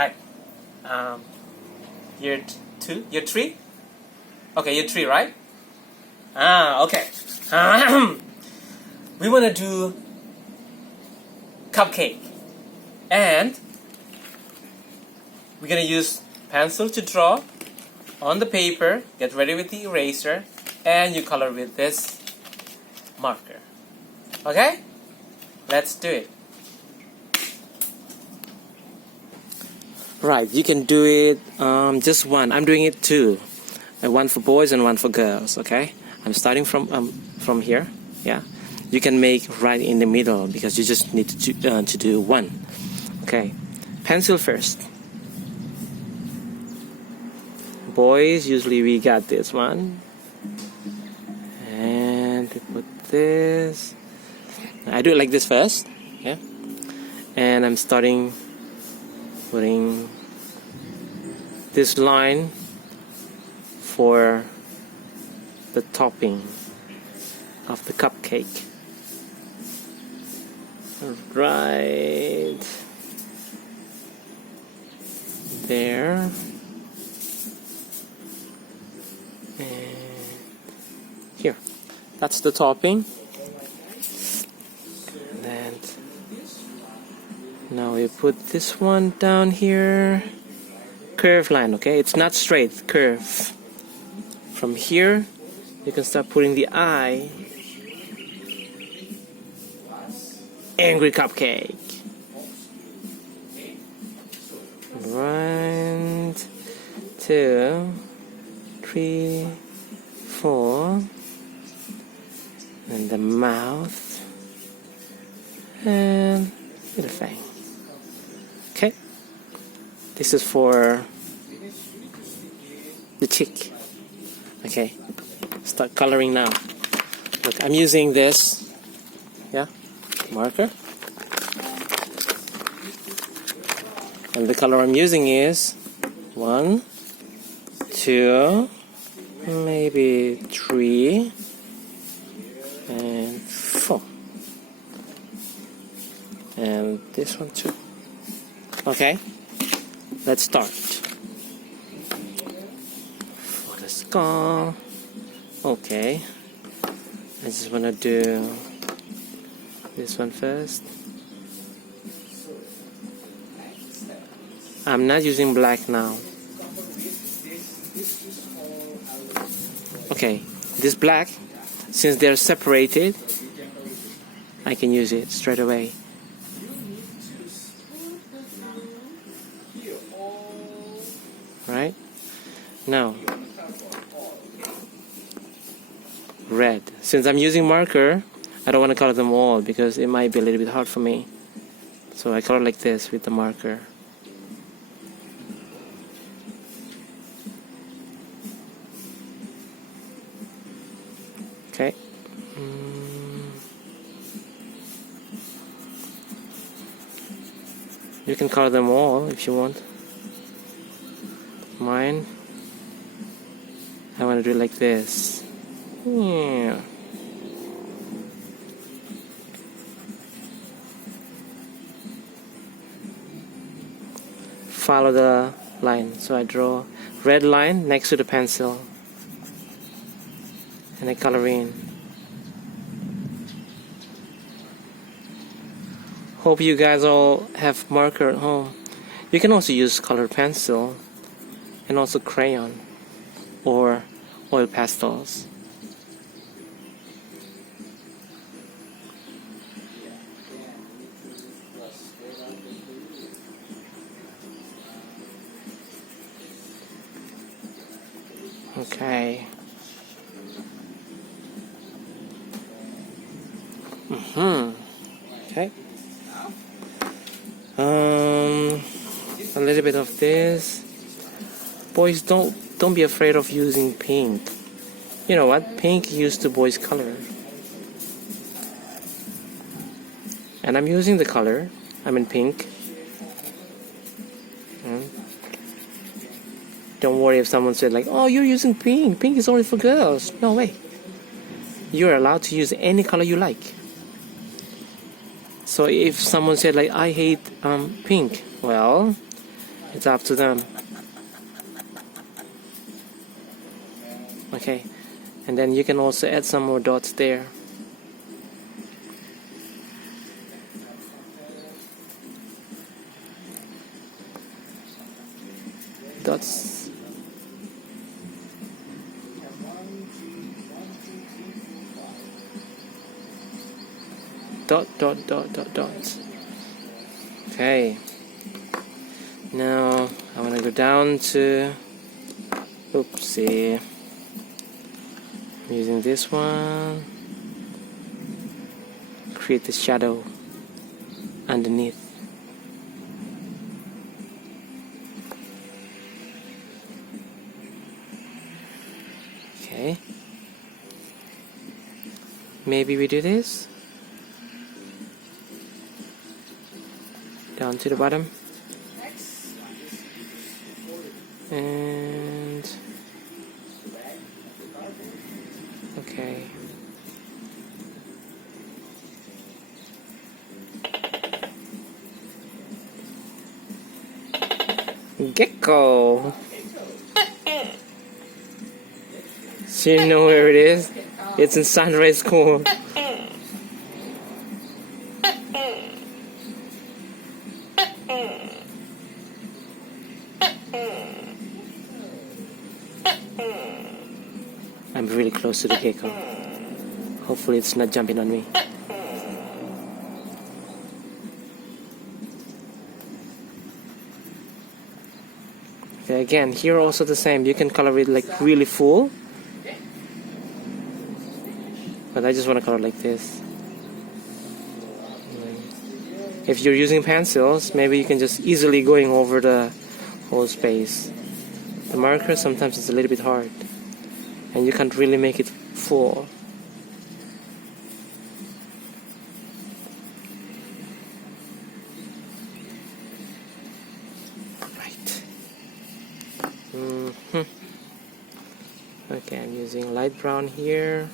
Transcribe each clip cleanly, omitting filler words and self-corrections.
Hi. Year 2? Year 3? Okay, year 3, right? Okay. We want to do cupcake. And we're going to use pencil to draw on the paper. Get ready with the eraser. And you color with this marker. Okay? Let's do it. Right, you can do it just one. I'm doing it two. One for boys and one for girls, okay? I'm starting from here, yeah? You can make right in the middle because you just need to do one. Okay, pencil first. Boys, usually we got this one. And we put this. I do it like this first, yeah? And I'm starting putting this line for the topping of the cupcake. Right there. And here. That's the topping. And now we put this one down here. Curve line, okay? It's not straight, curve. From here, you can start putting the eye. Angry cupcake. 1, 2, 3, 4. And the mouth. And little thing. Okay. This is for the cheek. Okay. Start coloring now. Look, I'm using this, yeah, marker. And the color I'm using is 1, 2, maybe 3, and 4. And this one too. Okay, let's start. For the skull. Okay, I just want to do this one first. I'm not using black now. Okay, this black, since they're separated, I can use it straight away. Right? Now, red. Since I'm using marker, I don't want to color them all because it might be a little bit hard for me. So I color like this with the marker. Okay. You can color them all if you want. Mine, I want to do it like this. Yeah. Follow the line. So I draw red line next to the pencil. And I color in. Hope you guys all have marker at home. You can also use colored pencil and also crayon or oil pastels. Okay. Okay. A little bit of this. Boys, don't be afraid of using pink. You know what? Pink used to boys' color. And I'm using the color. I'm in pink. Don't worry if someone said like, oh, you're using pink. Pink is only for girls. No way. You're allowed to use any color you like. So if someone said like, I hate pink, well, It's up to them. Okay, and then you can also add some more dots there. Dots. Dot, dot, dot, dot, dot. Okay. Now I want to go down to, oopsie, I'm using this one, create the shadow underneath. Okay, maybe we do this down to the bottom. And okay, gecko. So you know where it is? It's in Sunrise School. I'm really close to the gecko. Hopefully it's not jumping on me. Okay, again, here also the same. You can color it like really full. But I just want to color like this. If you're using pencils, maybe you can just easily going over the whole space. The marker sometimes it's a little bit hard. And you can't really make it full. Right. Okay, I'm using light brown here.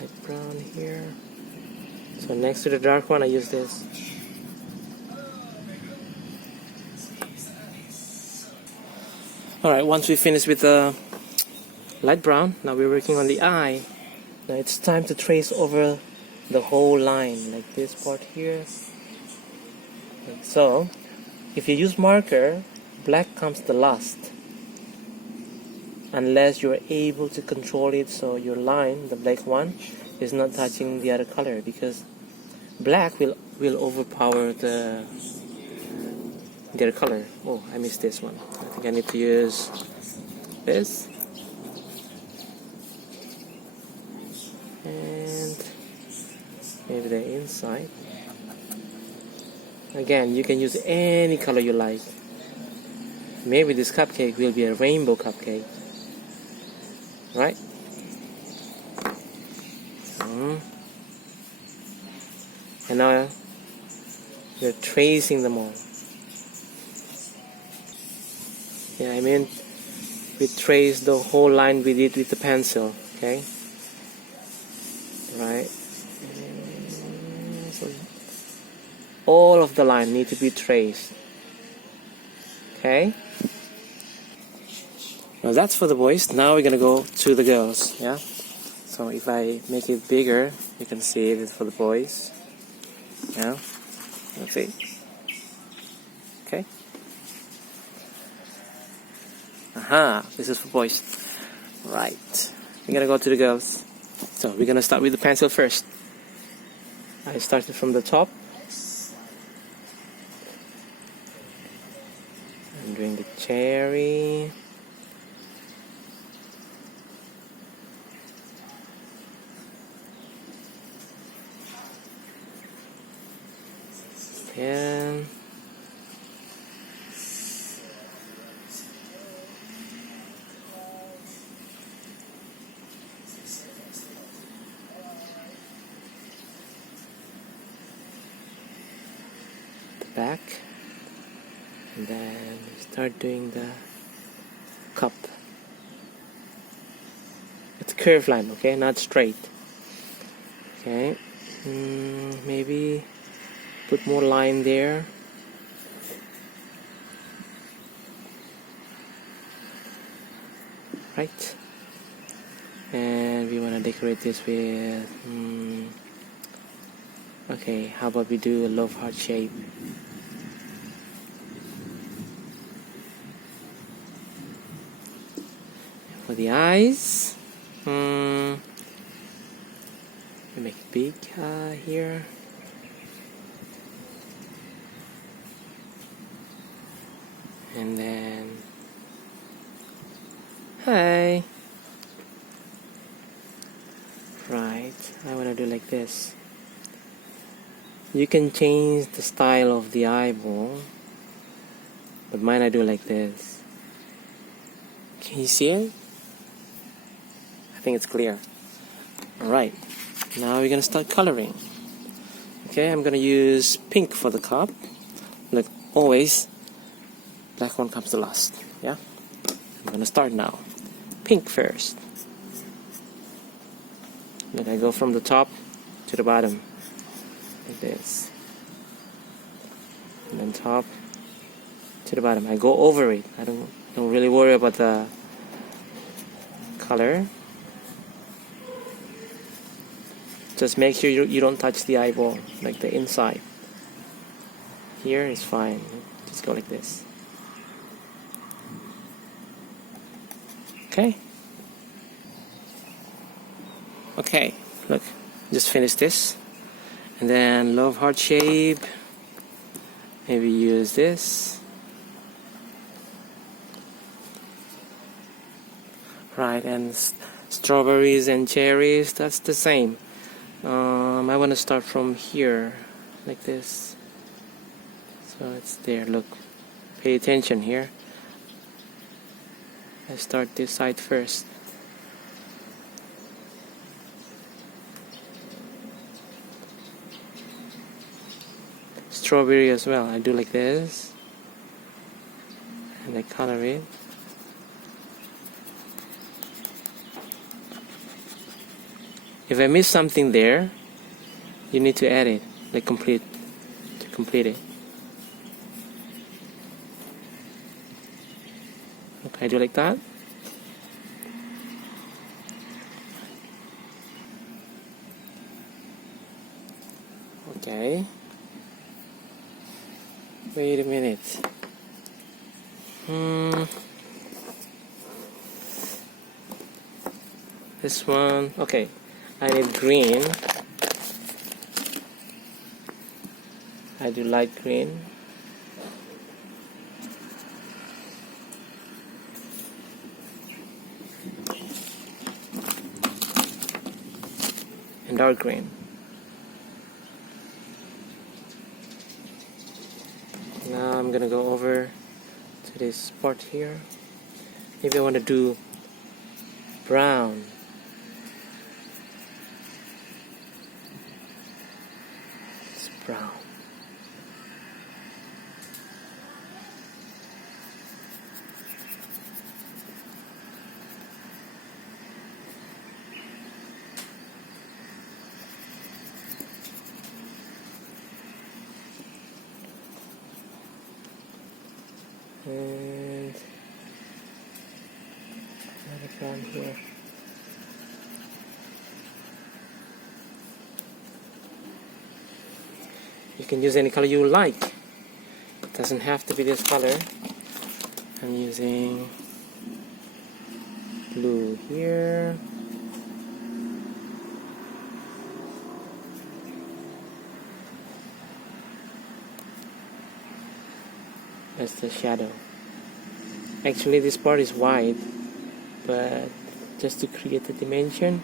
Light brown here. So next to the dark one, I use this. Alright, once we finish with the light brown, now we're working on the eye. Now it's time to trace over the whole line, like this part here. Like so, if you use marker, black comes the last. Unless you're able to control it so your line, the black one, is not touching the other color, because black will overpower the other color. Oh, I missed this one. I think I need to use this. And maybe the inside. Again, you can use any color you like. Maybe this cupcake will be a rainbow cupcake. Right? And now we're tracing them all. Yeah, I mean, we trace the whole line we did with the pencil, okay? Right? So all of the line need to be traced. Okay? Now that's for the boys. Now we're gonna go to the girls, yeah? So if I make it bigger, you can see it is for the boys. Yeah? Let's see. Okay? Aha, this is for boys. Right. We're gonna go to the girls. So we're gonna start with the pencil first. I started from the top. I'm doing the cherry. Pen. Back, and then start doing the cup. It's a curved line, okay, not straight. Okay, maybe put more line there. Right, and we want to decorate this with okay, how about we do a love heart shape. For the eyes, we make it big here. And then, hi. Right, I want to do like this. You can change the style of the eyeball, but mine I do like this. Can you see it? I think it's clear. Alright, now we're gonna start coloring. Okay, I'm gonna use pink for the cup. Like always, black one comes the last. Yeah, I'm gonna start now. Pink first. Then I go from the top to the bottom, like this. And then top to the bottom. I go over it. I don't really worry about the color. Just make sure you don't touch the eyeball, like the inside. Here is fine. Just go like this. Okay. Okay, look, just finish this. And then love heart shape. Maybe use this. Right, and strawberries and cherries, that's the same. I want to start from here, like this. So it's there, look. Pay attention here. I start this side first. Strawberry as well, I do like this. And I color it. If I miss something there, you need to add it, like complete it. Okay, I do like that. Okay. Wait a minute. This one, okay. I need green. I do light green. And dark green. Now I'm gonna go over to this part here. Maybe I want to do brown. It's brown. And another brown here. You can use any color you like. It doesn't have to be this color. I'm using blue here. That's the shadow. Actually this part is white, but just to create the dimension,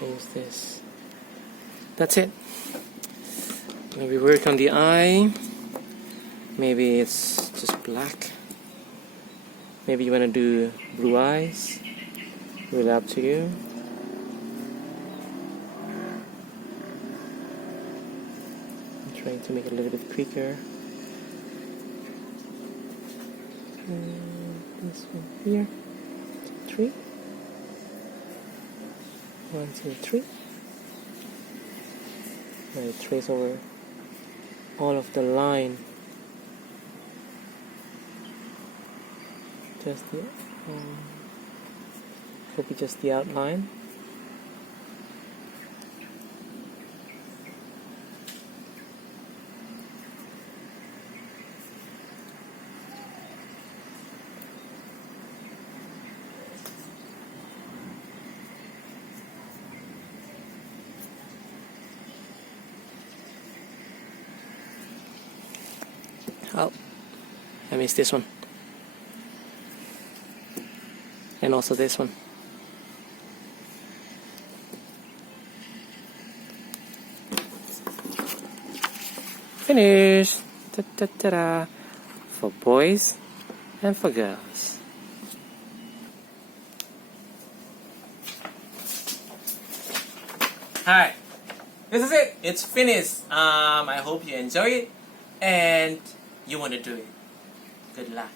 I use this. That's it. Maybe work on the eye. Maybe it's just black. Maybe you want to do blue eyes. Really up to you. Trying to make it a little bit quicker. And this one here. 3. 1, 2, 3. I trace over all of the line. Just the copy just the outline. Oh, I missed this one. And also this one. Finish! Ta-ta-ta-da. For boys and for girls. Alright, this is it. It's finished. I hope you enjoy it and you want to do it. Good luck.